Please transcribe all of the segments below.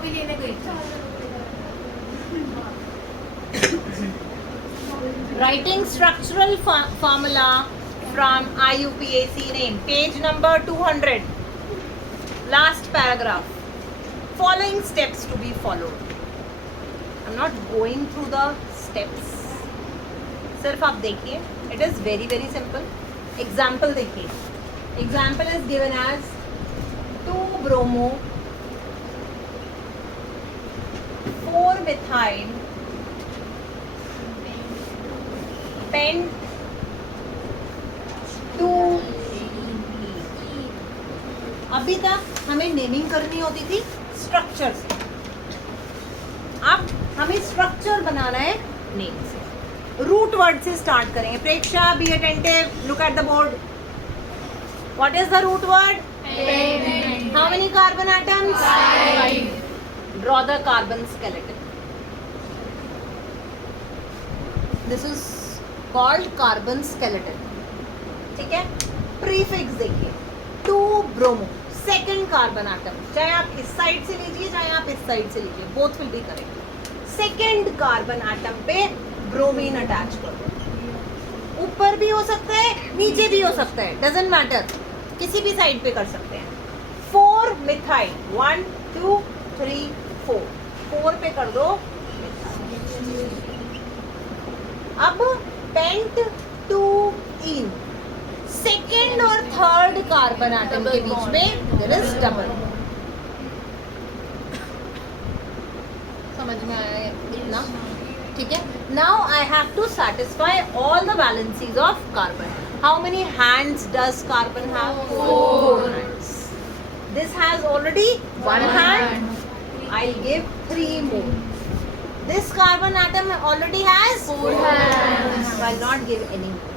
Copy लेने गई थी। Writing structural formula from IUPAC name. Page number 200. Last paragraph. Following steps to be followed. I'm not going through the steps. सिर्फ आप देखिए. It is very very simple. Example देखिए. Example is given as 2-bromo 4-methyl pent 2 अभी तक हमें naming करनी होती थी स्ट्रक्चर से. अब हमें स्ट्रक्चर बनाना है नेम से. रूट वर्ड से स्टार्ट करेंगे. Preksha, be attentive, look at the board. What is the root word? How many carbon atoms? 5. Draw the carbon skeleton. This is called carbon skeleton. ठीक है. प्रीफिक्स देखिए. 2-bromo second carbon atom. चाहे आप इस side से लीजिए चाहे आप इस साइड से लीजिए, both will be correct. Second carbon atom पे ब्रोमीन अटैच कर दो. ऊपर भी हो सकता है, नीचे भी हो सकता है, डजेंट मैटर, किसी भी साइड पे कर सकते हैं. 4-methyl 1 2 3 4 4 पे कर दो. अब पेंट 2-ene सेकेंड और थर्ड कार्बन एटम के बीच में देयर इज डबल. समझ में आया इतना? ठीक है. Now I have to satisfy all the valencies of carbon. How many hands does carbon have? 4 hands. This has already 1 hand. I'll give 3 more. This carbon atom already has 4 hands. I'll not give any more.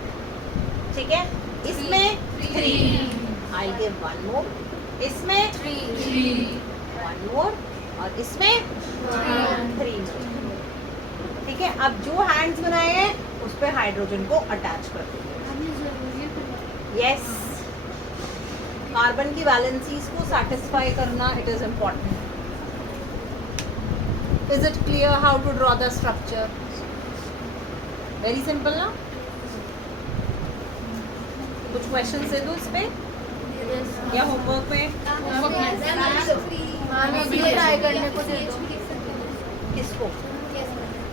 ठीक है. इसमें 3. I'll give 1 more. इसमें 3. 1 more. और इसमें 3 more. ठीक है. अब जो हैंड्स बनाए हैं उस पे हाइड्रोजन को अटैच कर देंगे. यस. कार्बन की वैलेंसीज को सैटिस्फाई करना it is important. Is it clear how to draw the structure? Very simple ना? कुछ क्वेश्चन दे दो इस पे या होमवर्क पे? किसको?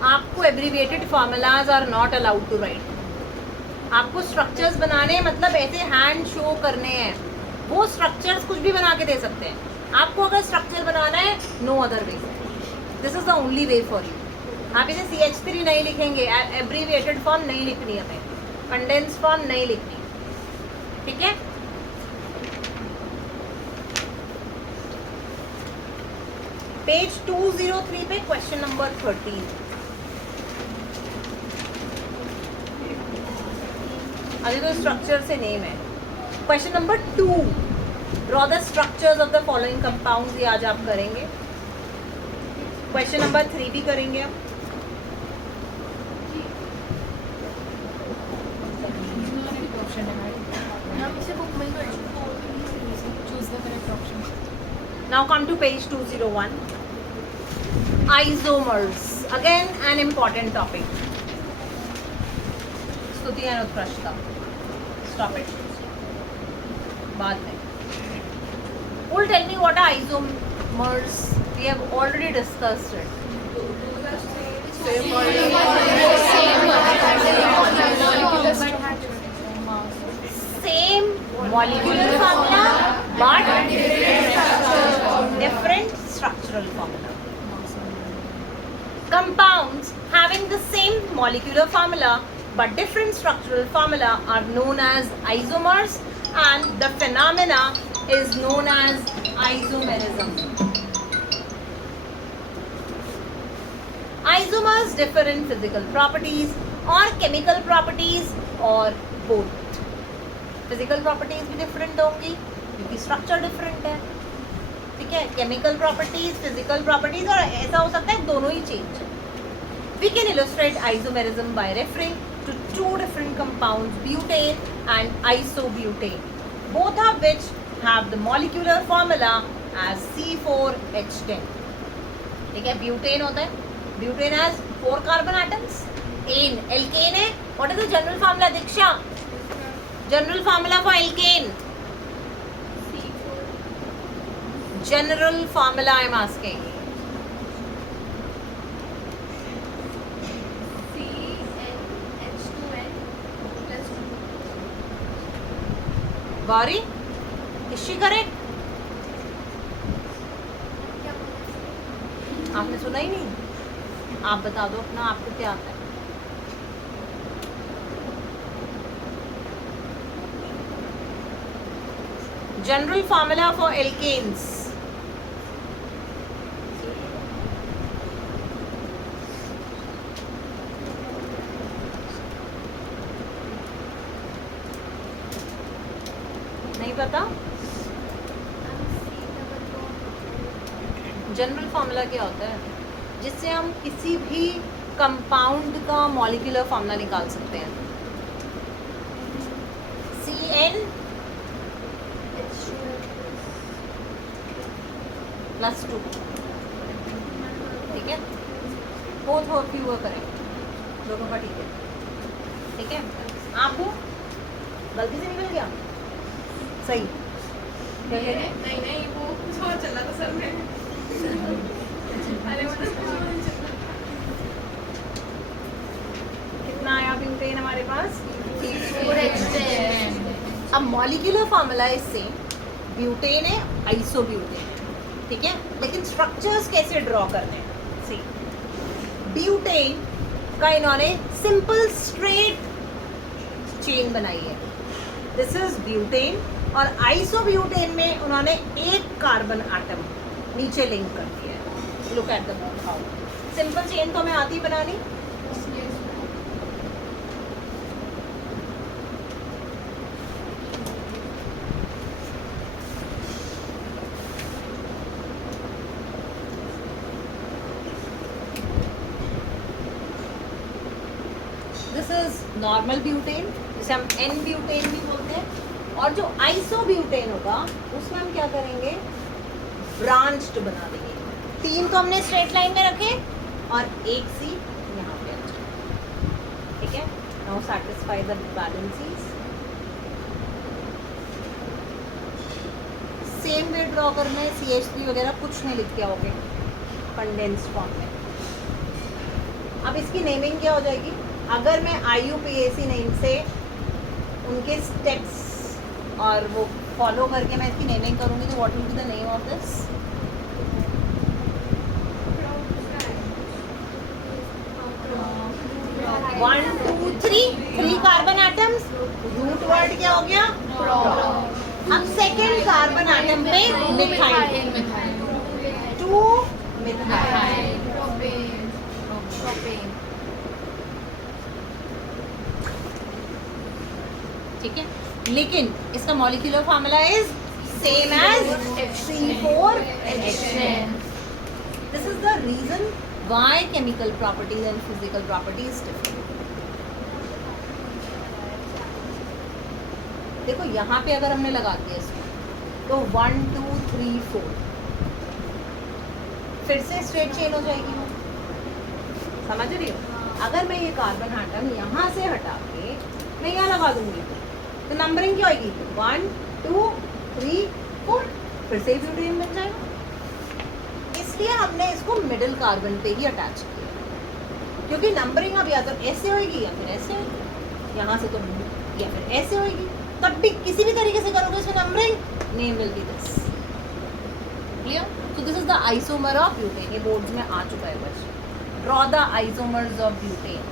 आपको abbreviated formulas are not allowed to write. आपको स्ट्रक्चर्स बनाने मतलब ऐसे हैंड शो करने हैं. वो स्ट्रक्चर्स कुछ भी बना के दे सकते हैं. आपको अगर स्ट्रक्चर बनाना है no other way. This is the only way for you. आप इसे CH3 नहीं लिखेंगे. एब्रीविएटेड फॉर्म नहीं लिखनी हमें. कंडेंस फॉर्म नहीं लिखनी. ठीक है. पेज 203 पे क्वेश्चन नंबर 13. अभी तो स्ट्रक्चर से नेम है. Question number 2. Draw the structures of the following compounds. ये आज आप करेंगे. क्वेश्चन नंबर 3 भी करेंगे आप. Now come to page 201. Isomers. Again an important topic. स्तुति and उत्कृष्टता. Stop it. बाद में. Who will tell me what are isomers? We have already discussed it. Same molecular formula but different structural formula. Compounds having the same molecular formula but different structural formula are known as isomers, and the phenomena is known as isomerism. Isomers differ in physical properties or chemical properties or both. Physical properties भी different होंगी क्योंकि structure different है. ठीक है. Chemical properties, physical properties, और ऐसा हो सकता है दोनों ही change. We can illustrate isomerism by referring to 2 different compounds, butane and isobutane, both of which have the molecular formula as C4H10. ठीक है. ब्यूटेन होता है. Butane has 4 carbon atoms. Alkane है. What is the general formula Diksha? General formula for alkane. General formula I am asking. Gauri, is she correct? आपने सुना ही नहीं. आप बता दो अपना, आपको क्या आता है? General formula for alkenes. नहीं पता? जनरल फार्मूला क्या होता है? जिससे हम किसी भी कंपाउंड का मॉलिक्यूलर फार्मूला निकाल सकते हैं. CN +2. ठीक है. Both of you are correct. दोनों का ठीक है. ठीक है. आपको गलती से निकल गया. सही. क्या कह रहे? नहीं वो कुछ और चला था सर में. अरे कितना आया ब्यूटेन हमारे पास? 4H10. अब molecular formula is same. Butane है, आइसोब्यूटेन. ठीक है. लेकिन स्ट्रक्चर्स कैसे ड्रॉ करने हैं? सी, ब्यूटेन का इन्होंने सिंपल स्ट्रेट चेन बनाई है. This is butane. और आइसोब्यूटेन में उन्होंने एक कार्बन एटम नीचे लिंक कर दिया है. Look at the how simple chain. तो हमें आती है बनानी. दिस इज नॉर्मल ब्यूटेन, जिसे हम एन ब्यूटेन भी बोलते हैं. और जो आइसोब्यूटेन होगा उसमें हम क्या करेंगे? ब्रांच्ड बना देंगे. 3 तो हमने स्ट्रेट लाइन में रखे और एक सी यहाँ पे. ठीक है. Now satisfy the balances. Same way draw करना है. CH3 वगैरह कुछ नहीं लिख के आओगे कंडेंस्ड फॉर्म में. अब इसकी नेमिंग क्या हो जाएगी? अगर मैं IUPAC नेम से उनके स्टेप्स और वो फॉलो करके मैं इसकी नेमिंग करूँगी तो what will be the name of this? One two three carbon atoms. Root word क्या हो गया? अब सेकेंड कार्बन एटम पे मिथाइल. 2 मिथाइल. ठीक है. लेकिन इसका molecular formula is same as C4H10. This is the reason why chemical properties and physical properties different. देखो यहाँ पे अगर हमने लगा दिया इसको तो 1 2 3 4 फिर से स्ट्रेट चेन हो जाएगी. समझ रही हो? अगर मैं ये कार्बन एटम यहाँ से हटा के मैं यहाँ लगा दूंगी तो नंबरिंग क्या होगी? 1 2 3 4. फिर से ब्यूटेन बन जाएगा. इसलिए हमने इसको मिडिल कार्बन पे ही अटैच किया, क्योंकि नंबरिंग अब या तो ऐसे होगी या फिर ऐसे होगी. यहाँ से तो या फिर ऐसे होगी. तब भी किसी भी तरीके से करोगे इसमें numbering, name will be this. Clear? So this is the isomer of butane. ये बोर्ड्स में आ चुका है बस. Draw the isomers of butane.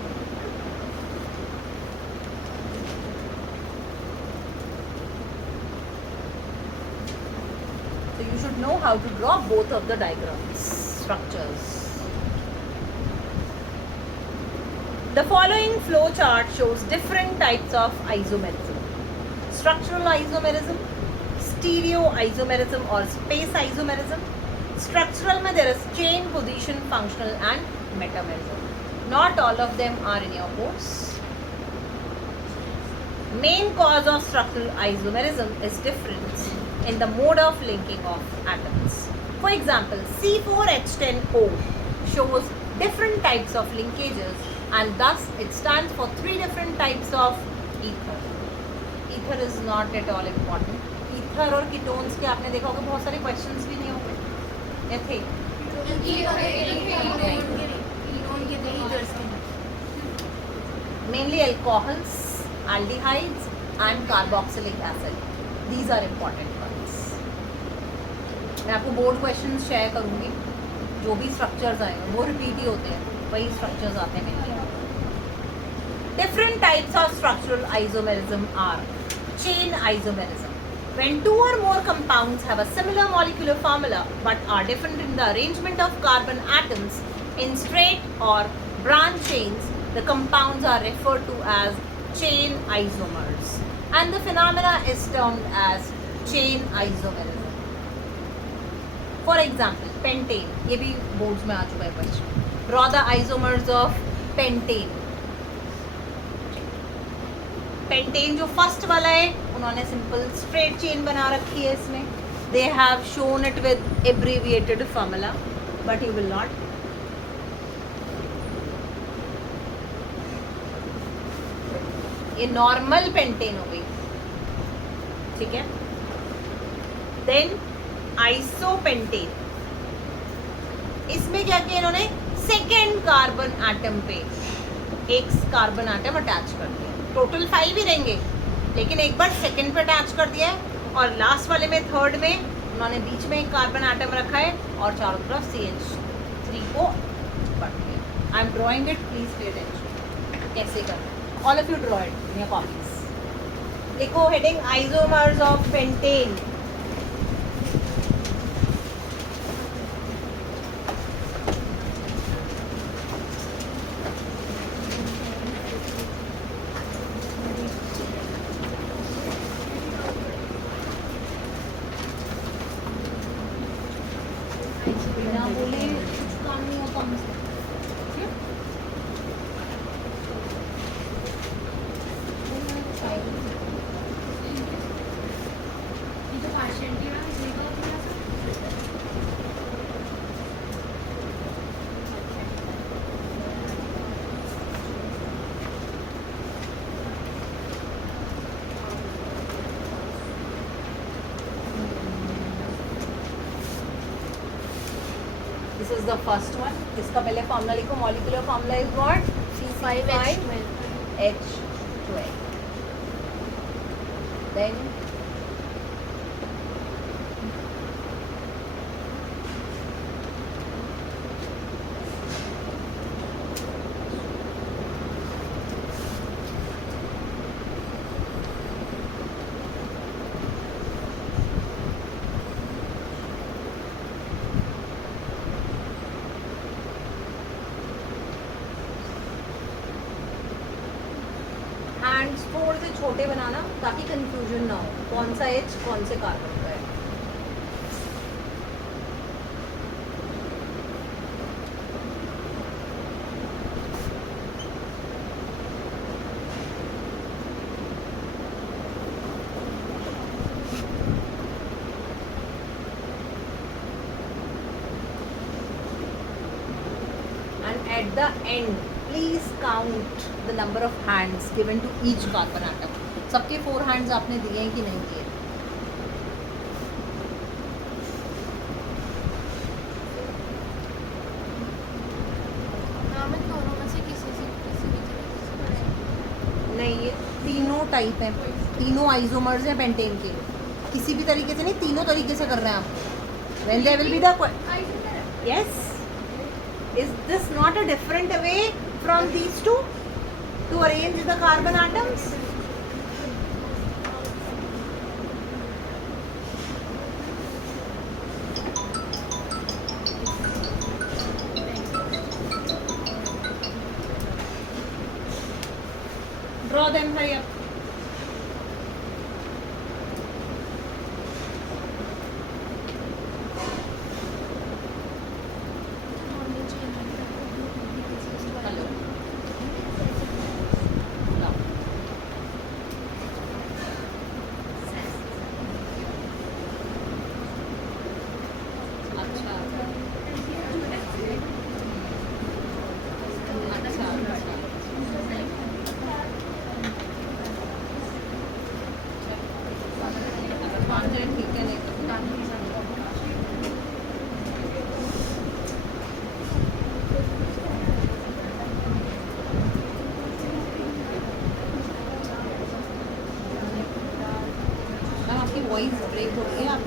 So you should know how to draw both of the diagrams, structures. The following flow chart shows different types of isomerism. Structural isomerism, stereo isomerism or space isomerism. Structural mein there is chain, position, functional and metamerism. Not all of them are in your course. Main cause of structural isomerism is difference in the mode of linking of atoms. For example, C4H10O shows different types of linkages and thus it stands for 3 different types of ether. Ether is not at all important. Ether और ketones के आपने देखा होगा बहुत सारे questions भी नहीं होंगे या थे? Mainly alcohols, aldehydes and carboxylic acid. These are important ones. मैं आपको बोर्ड क्वेश्चंस शेयर करूंगी. जो भी स्ट्रक्चर्स आएंगे वो रिपीट ही होते हैं, वही स्ट्रक्चर्स आते हैं मेरे. Different types of structural isomerism are chain isomerism. When two or more compounds have a similar molecular formula but are different in the arrangement of carbon atoms in straight or branch chains, the compounds are referred to as chain isomers and the phenomena is termed as chain isomerism. For example, pentane, ये भी boards में आ चुका है question. Draw the isomers of pentane. Pentane जो first वाला है उन्होंने simple straight chain बना रखी है इसमें. They have shown it with abbreviated formula but you will not. ये नॉर्मल पेंटेन हो गई, ठीक है. देन आइसोपेंटेन, इसमें क्या किया इन्होंने, सेकेंड कार्बन एटम पे एक कार्बन एटम अटैच कर दिया. टोटल 5 ही रहेंगे लेकिन एक बार सेकंड पे अटैच कर दिया है और लास्ट वाले में थर्ड में उन्होंने बीच में एक कार्बन एटम रखा है और चारों तरफ CH3 को बट दिया. I am drawing it, please pay attention. कैसे करना, all of you draw it in your copies. देखो heading isomers of pentane. This is the first one. इसका पहले फॉर्मूला लिखो. Molecular formula is what? C5H12. Then hands थोड़े से छोटे बनाना ताकि कंफ्यूजन ना हो कौन सा H कौन से कार्बन का है. And at the end, please count the number of hands given to each carbon atom. सबके 4 hands आपने दिए हैं कि नहीं दिए? नहीं, ये तीनों टाइप हैं, तीनों आइसोमर्स हैं पेंटेन के. किसी भी तरीके से नहीं, तीनों तरीके से कर रहे हैं आप. When there will be the yes. Is this not a different way from these two to arrange the carbon atoms? Draw them, hurry up.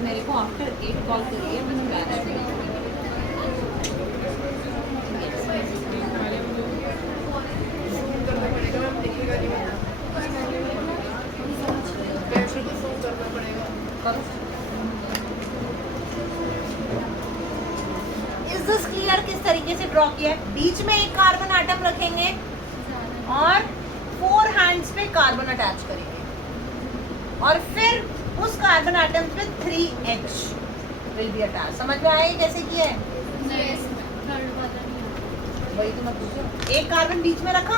मेरे को आफ्टर 8 कॉल करिए, मैं क्लास में फोन करना पड़ेगा, मैम दिखेगा नहीं वरना। बैटरी को फोन करना पड़ेगा। Is this clear? किस तरीके से ड्रॉ किया है? बीच में एक कार्बन एटम रखेंगे और 4 हैंड्स पे कार्बन अटैच करेंगे और फिर उस कार्बन एटम पे 3H विल बी अटैच। समझ में आया कैसे किया है? वही तो मैं पूछ रही हूँ। एक कार्बन बीच में रखा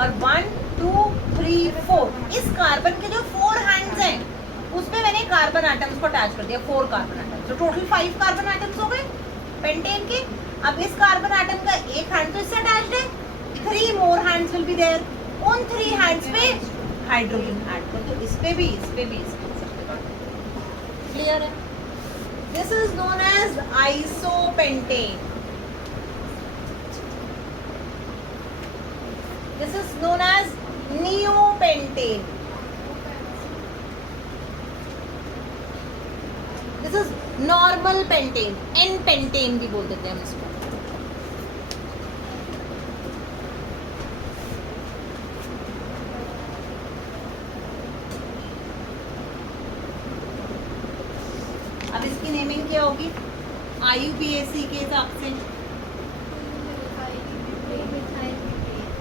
और 1 2 3 4 इस कार्बन के जो 4 हैंड्स हैं उस पे मैंने कार्बन एटम्स को अटैच कर दिया, 4 कार्बन एटम्स। तो टोटल 5 कार्बन एटम्स हो गए पेंटेन के। अब इस कार्बन एटम का एक हैंड तो इससे अटैच्ड है, 3 मोर हैंड्स विल बी देयर। उन 3 हैंड्स पे हाइड्रोजन ऐड कर दो, इस पे भी, इस पे भी, इस पे सब। क्लियर है? This is known as isopentane. This is known as neopentane. This is normal pentane. N-pentane भी बोल देते हैं हम इसको। अब इसकी नेमिंग क्या होगी IUPAC के हिसाब से?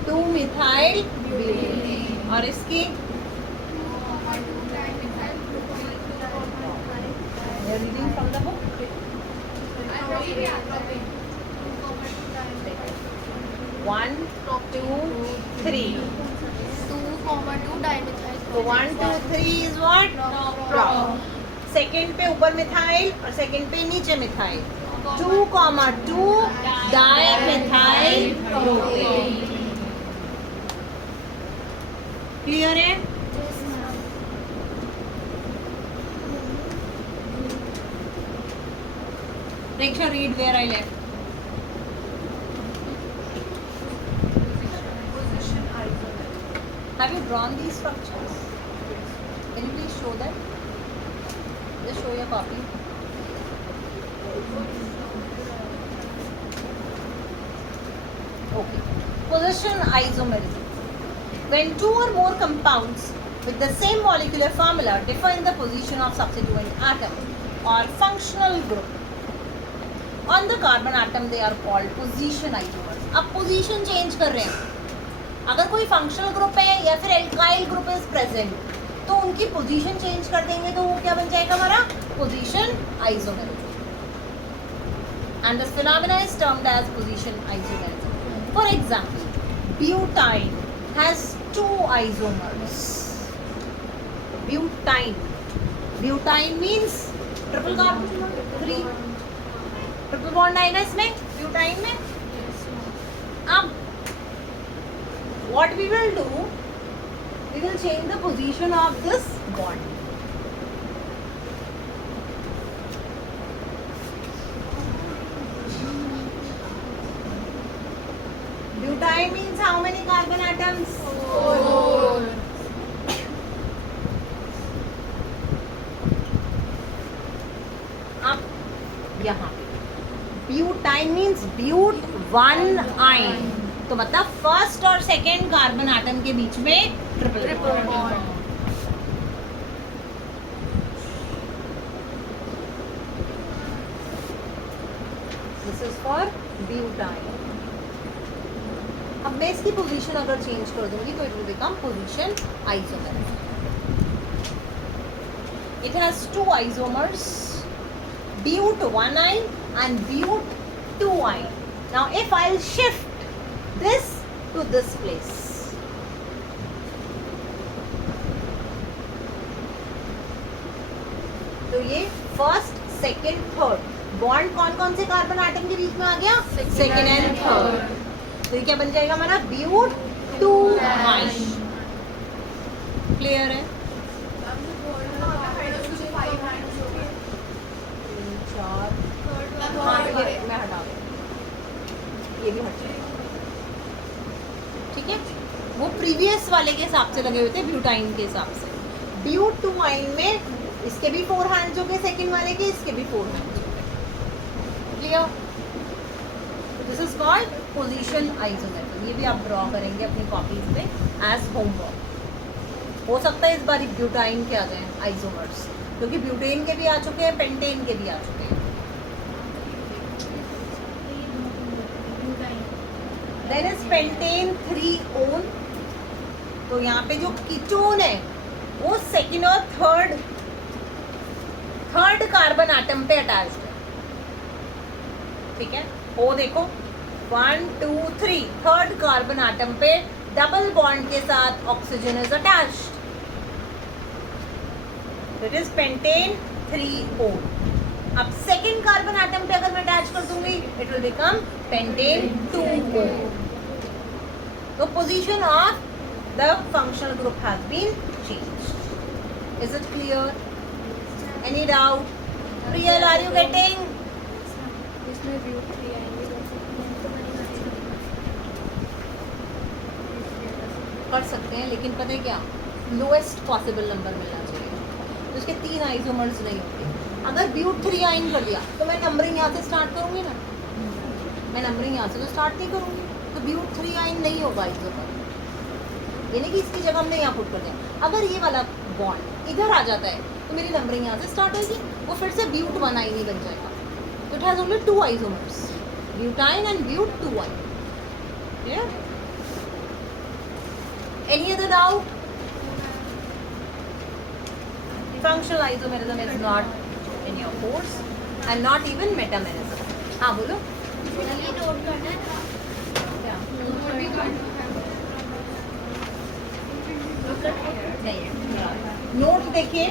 2-methyl butane। और इसकी reading from the book. 1 2 3 2,2 dimethyl। तो 1 2 3 इज व्हाट? prop। सेकंड पे ऊपर मिथाइल और सेकंड पे नीचे मिथाइल। 2,2 dimethyl propane. क्लियर है? Reksha, read where I left. Have you drawn these structures? Can you please show them? Just show your copy. Okay. Position isomerism. When two or more compounds with the same molecular formula differ in the position of substituent atom or functional group on the carbon atom, they are called position isomers. अब position change कर रहे हैं। अगर कोई functional group है या फिर alkyl group is present, तो उनकी position change कर देंगे तो वो क्या बन जाएगा हमारा? Position isomerism. And this phenomena is termed as position isomerism. For example, butane has 2 isomers. Butane. Butane means triple carbon, 3 triple bond आएगा इसमें butane में। अब what we will do, we will change the position of this bond. Butane means how many carbon atoms? 4. अब यहाँ butyne means ब्यूट 1 ion, तो मतलब first और second carbon atom के बीच में triple bond. This is for butyne. अब मैं इसकी पोजीशन अगर चेंज कर दूंगी तो it will become position isomer. It has 2 isomers, but 1 ion and but 2 ion. Now if I'll shift this to this place, तो ये फर्स्ट सेकेंड थर्ड बॉन्ड कौन कौन से कार्बन एटम के बीच में आ गया? Second and third. तो ये क्या बन जाएगा हमारा? ब्यूट 2 आयन। क्लियर है? मैं हटा दूँ, ये भी हट जाएगा। ठीक है, वो प्रीवियस वाले के हिसाब से लगे हुए थे ब्यूटाइन के हिसाब से। ब्यूट 2 आयन में इसके भी 4 हैंड्स हो गए, सेकंड वाले के, इसके भी 4 हैंड्स हो गए. Clear? This is called position isomer. ये भी आप ड्रॉ करेंगे अपनी कॉपीज में एज होमवर्क. हो सकता है इस बार ब्यूटाइन के आ जाए आइसोमर्स, क्योंकि ब्यूटेन के भी आ चुके हैं, पेंटेन के भी आ चुके हैं. देन इज पेंटेन 3-ओन. तो यहाँ पे जो कीटोन है वो सेकंड और थर्ड कार्बन एटम पे अटैच्ड है. ठीक है, ओ देखो 1 2 3 थर्ड कार्बन एटम पे डबल बॉन्ड के साथ oxygen is attached. It is pentane 3-ओन. अब सेकंड कार्बन एटम पे अगर मैं अटैच कर दूंगी इट विल बिकम पेंटेन 2-ओन. तो position of the functional group has been changed. Is it clear? Any doubt? Priyal, are you getting? इसमें व्यू 3 आएंगे. कर सकते हैं, लेकिन पता है क्या, लोएस्ट पॉसिबल नंबर मिलना चाहिए. तो इसके 3 आइसोमर्स नहीं होते. अगर ब्यूट 3 आइन कर दिया तो मैं नंबरिंग यहाँ से स्टार्ट करूँगी ना. मैं नंबरिंग यहाँ से तो स्टार्ट नहीं करूँगी. तो ब्यूट 3 आइन नहीं होगा आइसोमर. यानी कि इसकी जगह हमने यहाँ पुट कर दिया. अगर ये वाला बॉन्ड इधर आ जाता है तो मेरी नंबरिंग यहाँ से स्टार्ट होगी. वो फिर से ब्यूट 1 आइन ही बन जाएगा. तो it has only 2 isomers, butyne and but 2 yne. Any other doubt? Functional isomerism is not in your course and not even metamerism. हाँ बोलो. ये नोट करना है. क्या? नोट देखिए.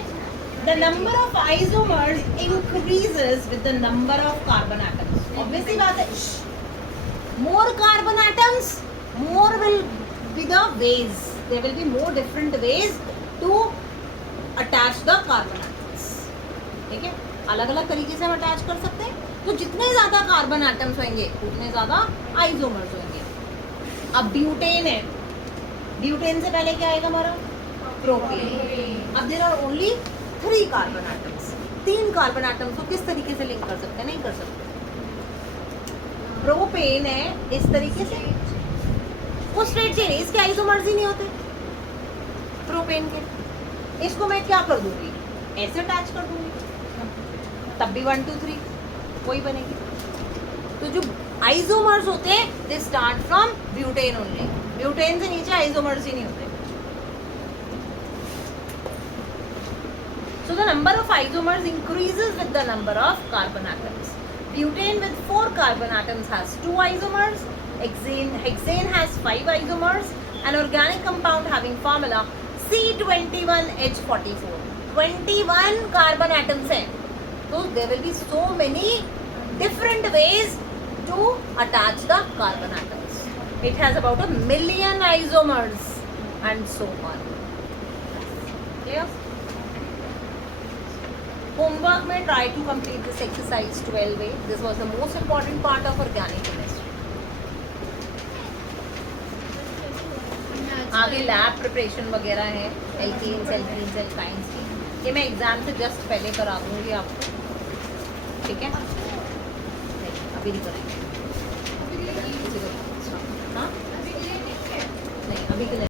The number of isomers increases with the number of carbon atoms. Obviously बात है. More carbon atoms, more will be the ways. There will be more different ways to attach the carbon atoms. ठीक है, अलग अलग तरीके से हम attach कर सकते हैं. तो जितने ज़्यादा कार्बन एटम्स होंगे उतने ज़्यादा आइसोमर्स होंगे. अब ब्यूटेन है, ब्यूटेन से पहले क्या आएगा हमारा? प्रोपेन. अब there are only 3 carbon atoms. 3 carbon atoms को किस तरीके से लिंक कर सकते हैं? नहीं कर सकते. प्रोपेन है इस तरीके से, वो स्ट्रेट चेन है, इसके आइसोमर्स ही नहीं होते प्रोपेन के. इसको मैं क्या कर दूंगी? ऐसे अटैच कर दूंगी, तब भी 1 2 3 वही बनेगी. तो जो आइसोमर्स होते हैं they start from butane only. Butane से नीचे आइसोमर्स ही नहीं होते. So the number of isomers increases with the number of carbon atoms. Butane with 4 carbon atoms has 2 isomers. Hexane has 5 isomers. An organic compound having formula C21H44. 21 carbon atoms हैं. So there will be so many different ways to attach the carbon atoms. It has about 1 million isomers and so on. Clear? Homework में try to complete this exercise 12A. This was the most important part of organic chemistry. आगे lab preparation वगैरह है, alkenes, alkenes, alkynes की. ये मैं exam से just पहले करा दूंगी आपको. ठीक है, नहीं अभी नहीं करेंगे. हाँ नहीं अभी के लिए